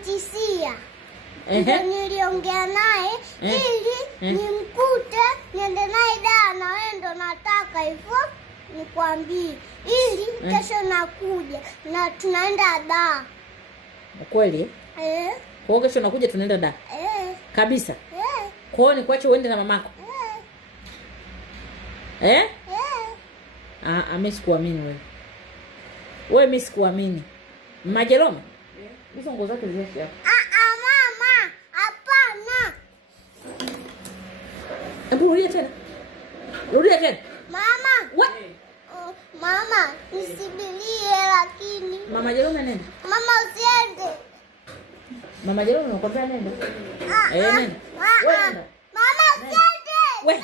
Antisia. Ndio niliongea naye ili nimkute niende naye Dar, na wewe ndo nataka hivyo nikwambie, ili kesho nakuja na tunaenda Dar. Kweli? Kwa hiyo kesho nakuja tunaenda Dar? Kabisa? Kwa hiyo nikuache uende na mamako? Mimi sikuamini wewe. Mimi sikuamini. Majeloma? Hizo nguo zake ziache hapo. Mama, hapana. Hebu rudia tena. Rudia tena. Mama. Mama, nisibilie lakini. Mama Jeloma nenda. Mama usiende. Mama Jeloma nakwambia nenda. Nenda. Wewe nenda. Mama usiende. Wewe,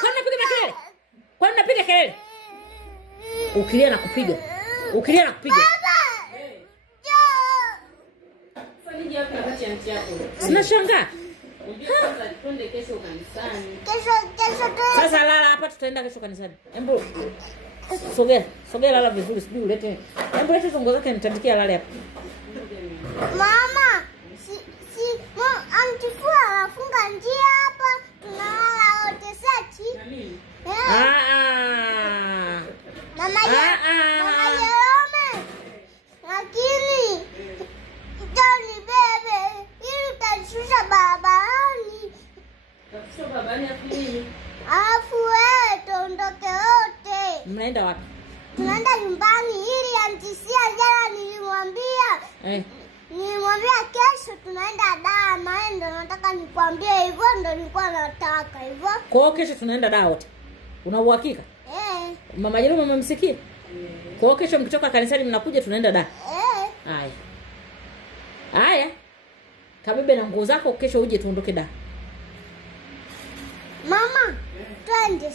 kwani unapiga kelele? Kwani unapiga kelele? Ukilia na kupiga. Ukilia na kupiga. Sina shangaa. Twende kesho kanisani. Kesho. Sasa lala hapa, tutaenda kesho kanisani. Embo. Sogea lala vizuri, sijui ulete. Embo lete zongo zake nitandikia lale hapa. Mama, Antifua anafunga njia hapa, tunalala wote seti. Mama Jerome. Lakini Tani bebe, ili utanishusha barabarani. Sio barabarani afu nini? Afu wewe tuondoke wote. Mnaenda wapi? Tunaenda nyumbani, ili Antisia jana nilimwambia. Nilimwambia kesho tunaenda Dar, na ndo nataka nikwambie hivyo, ndo nilikuwa nataka hivyo. Kwa hiyo kesho tunaenda Dar wote. Una uhakika? Mama Jerome umemsikia? Kwa hiyo kesho mkitoka kanisani mnakuja tunaenda Dar. Haya. Kabebe na nguo zako kesho uje tuondoke Dar. Mama, twende.